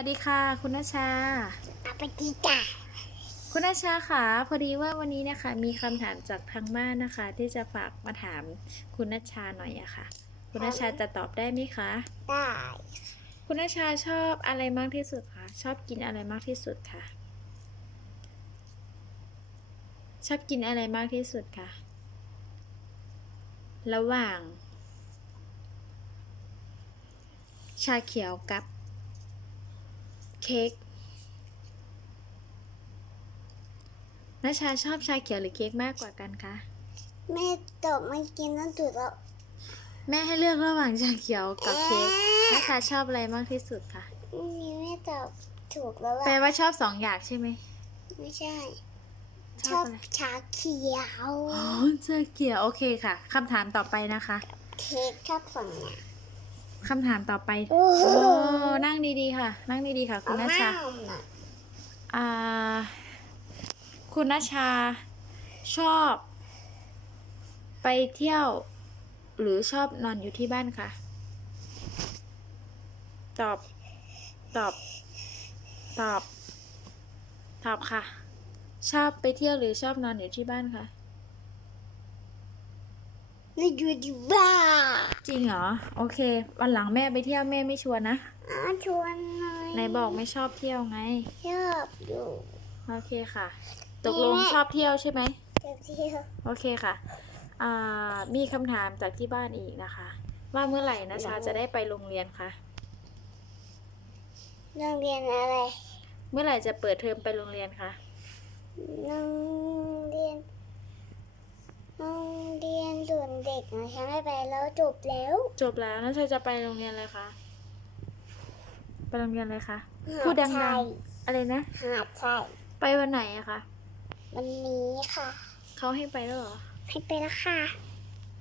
วัสดีค่ะ คุณนชชาเอาไปดีจ้ะคุณนชชาค่ะ พอดีว่าวันนี้นะคะ มีคำถามจากทางบ้านนะคะ ที่จะฝากมาถามคุณนชชาหน่อยอะค่ะ คุณนชชาจะตอบได้ไหมคะ ได้คุณนชชาชอบอะไรมากที่สุดคะชอบกินอะไรมากที่สุดคะชอบกินอะไรมากที่สุดคะระหว่าง ชาเขียวกับ เค้กนัชชาชอบชาเขียวหรือเค้กมากกว่ากันคะ แม่ตอบไม่กินนั่นถูกแล้วแม่ให้เลือกระหว่างชาเขียวกับเค้กนัชชาชอบอะไรมากที่สุดคะนี่แม่ตอบถูกแล้วแปลล่ะว่าชอบสองอย่างใช่ไหม ไม่ใช่ชชออบบอะไรชาเขียวอ๋อชาเขียวโอเคค่ะคำถามต่อไปนะคะ เค้กชอบสองอย่าง คำถามต่อไป โอ้โอ้โหนั่งดีๆค่ะ นั่งดีๆค่ะ คุณนัชชาเอมน่ะอ่า คุณนัชชาชอบ ไปเที่ยว หรือชอบนอนอยู่ที่บ้านคะ ตอบ ตอบ ตอบ ตอบค่ะ ชอบไปเที่ยวหรือชอบนอนอยู่ที่บ้านคะ นี่อยู่ที่บ้านจริงเหรอ โอเค วันหลังแม่ไปเที่ยวแม่ไม่ชวนนะอ๋อชวนหน่อยไหนบอกไม่ชอบเที่ยวไง ชอบอยู่โอเคค่ะ ตกลงชอบเที่ยวใช่ไหมจะเที่ยวโอเคค่ะอ่ามีคำถามจากที่บ้านอีกนะคะ ว่าเมื่อไหร่นะชาจะได้ไปโรงเรียนคะโรงเรียนอะไร เมื่อไหร่จะเปิดเทอมไปโรงเรียนคะโรงเรียนโรงเรียน ส่วนเด็กนะฉันไม่ไปแล้วจบแล้วจบแล้วนะชาจะไปโรงเรียนเลยคะไปโรงเรียนเลยคะพูดดัหาชังยๆอะไรนะหาดใช่ไปวันไหนอะคะวันนี้ค่ะ เขาให้ไปแล้วเหรอให้ไปแล้วค่ะ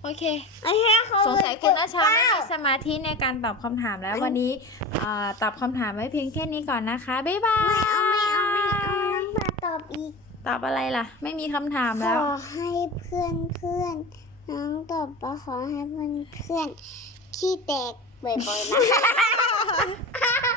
โอเคไม่ใช่เขาสงสัยคุณนชาไม่เก้มีสมาธิในการตอบคำถามแล้ววันนี้เอ่อตอบคำถามไว้เพียงแค่นี้ก่อนนะคะ บ๊ายบายไม่เอาไม่เอาไม่เอาน้องมาตอบอีก ตอบอะไรล่ะ ไม่มีคำถามขแล้วอให้เพื่อนเพื่อน น้องตอบว่าขอให้เพื่อนเพื่อนขี้แตกบ่อยๆนะ